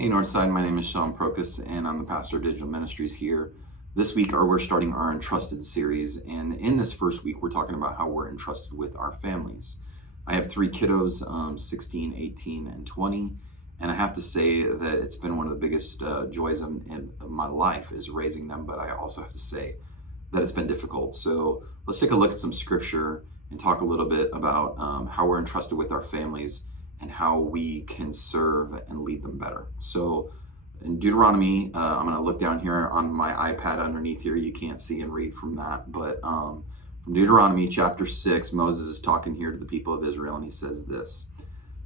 Hey Northside, my name is Shawn Prokes and I'm the pastor of digital ministries here. This week we're starting our Entrusted series, and in this first week we're talking about how we're entrusted with our families. I have three kiddos, 16, 18, and 20, and I have to say that it's been one of the biggest joys of my life is raising them, but I also have to say that it's been difficult. So let's take a look at some scripture and talk a little bit about how we're entrusted with our families and how we can serve and lead them better. So in Deuteronomy, I'm going to look down here on my iPad underneath here. You can't see and read from that, but from Deuteronomy chapter 6, Moses is talking here to the people of Israel, and he says this: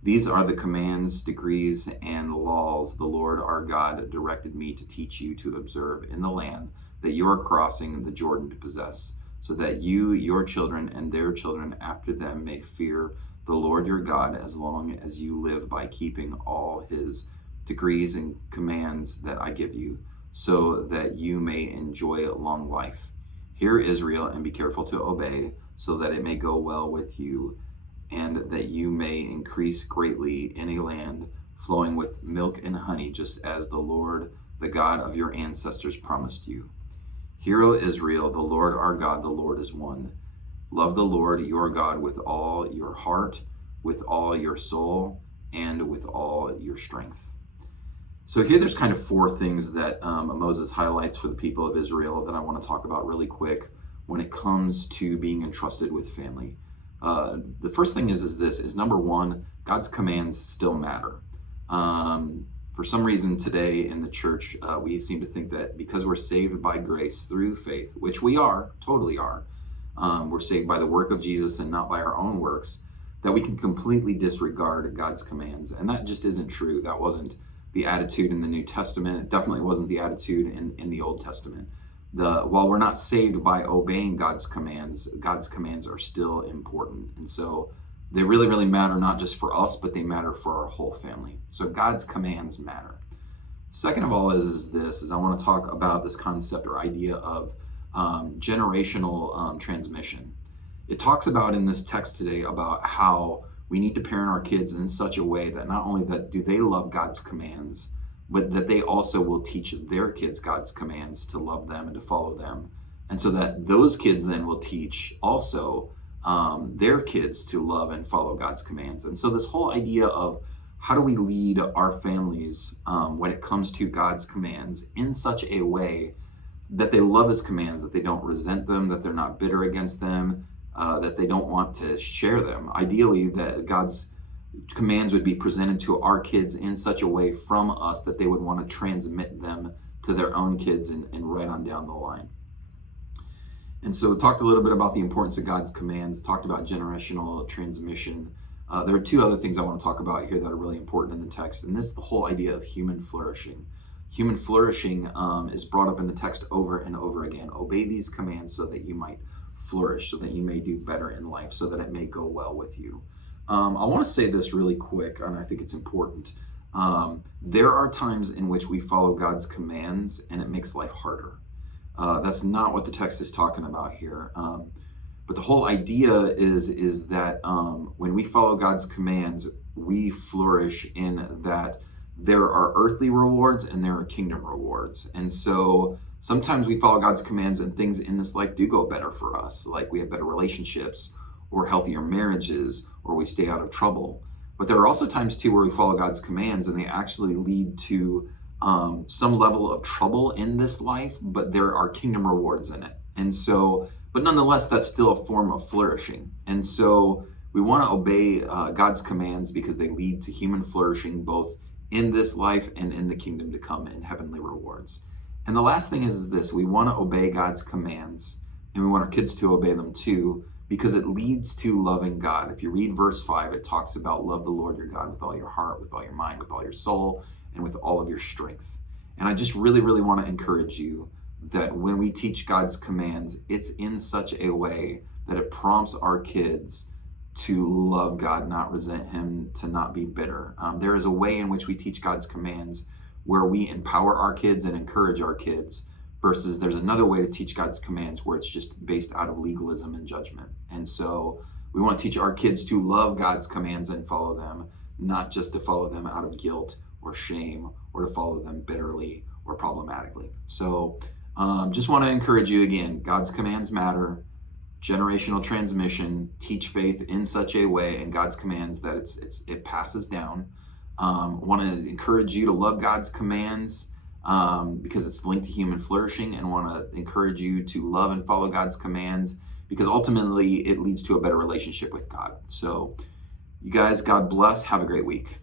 "These are the commands, decrees, and laws the Lord our God directed me to teach you to observe in the land that you are crossing the Jordan to possess, so that you, your children, and their children after them may fear the Lord your God as long as you live by keeping all his decrees and commands that I give you, so that you may enjoy long life. Hear, Israel, and be careful to obey, so that it may go well with you, and that you may increase greatly in a land flowing with milk and honey, just as the Lord, the God of your ancestors, promised you. Hear, O Israel, the Lord our God, the Lord is one. Love the Lord your God with all your heart, with all your soul, and with all your strength." So here there's kind of four things that Moses highlights for the people of Israel that I want to talk about really quick when it comes to being entrusted with family. The first thing is number one, God's commands still matter. For some reason today in the church, we seem to think that because we're saved by grace through faith, which we are, totally are, we're saved by the work of Jesus and not by our own works, that we can completely disregard God's commands. And that just isn't true. That wasn't the attitude in the New Testament. It definitely wasn't the attitude in the Old Testament. While we're not saved by obeying God's commands are still important. And so they really, really matter, not just for us, but they matter for our whole family. So God's commands matter. Second of all is I want to talk about this concept or idea of generational transmission. It talks about in this text today about how we need to parent our kids in such a way that not only that do they love God's commands, but that they also will teach their kids God's commands to love them and to follow them. And so that those kids then will teach also their kids to love and follow God's commands. And so this whole idea of how do we lead our families when it comes to God's commands in such a way that they love his commands, that they don't resent them, that they're not bitter against them, that they don't want to share them. Ideally, that God's commands would be presented to our kids in such a way from us that they would want to transmit them to their own kids and right on down the line. And so we talked a little bit about the importance of God's commands, talked about generational transmission. There are two other things I want to talk about here that are really important in the text, and this is the whole idea of human flourishing. Human flourishing is brought up in the text over and over again. Obey these commands so that you might flourish, so that you may do better in life, so that it may go well with you. I want to say this really quick, and I think it's important. There are times in which we follow God's commands and it makes life harder. That's not what the text is talking about here. But the whole idea is that when we follow God's commands, we flourish in that there are earthly rewards and there are kingdom rewards. And so sometimes we follow God's commands and things in this life do go better for us, like we have better relationships or healthier marriages, or we stay out of trouble. But there are also times too where we follow God's commands and they actually lead to some level of trouble in this life, but there are kingdom rewards in it. And so, but nonetheless, that's still a form of flourishing. And so we want to obey God's commands because they lead to human flourishing, both in this life and in the kingdom to come in heavenly rewards. And the last thing is this: we want to obey God's commands and we want our kids to obey them too, because it leads to loving God. If you read verse 5, it talks about love the Lord your God with all your heart, with all your mind, with all your soul, and with all of your strength. And I just really, really want to encourage you that when we teach God's commands, it's in such a way that it prompts our kids to love God, not resent him, to not be bitter. There is a way in which we teach God's commands where we empower our kids and encourage our kids, versus there's another way to teach God's commands where it's just based out of legalism and judgment. And so we want to teach our kids to love God's commands and follow them, not just to follow them out of guilt or shame or to follow them bitterly or problematically. So just want to encourage you again, God's commands matter. Generational transmission, teach faith in such a way, and God's commands that it passes down. Want to encourage you to love God's commands because it's linked to human flourishing, and want to encourage you to love and follow God's commands because ultimately it leads to a better relationship with God. So, you guys, God bless. Have a great week.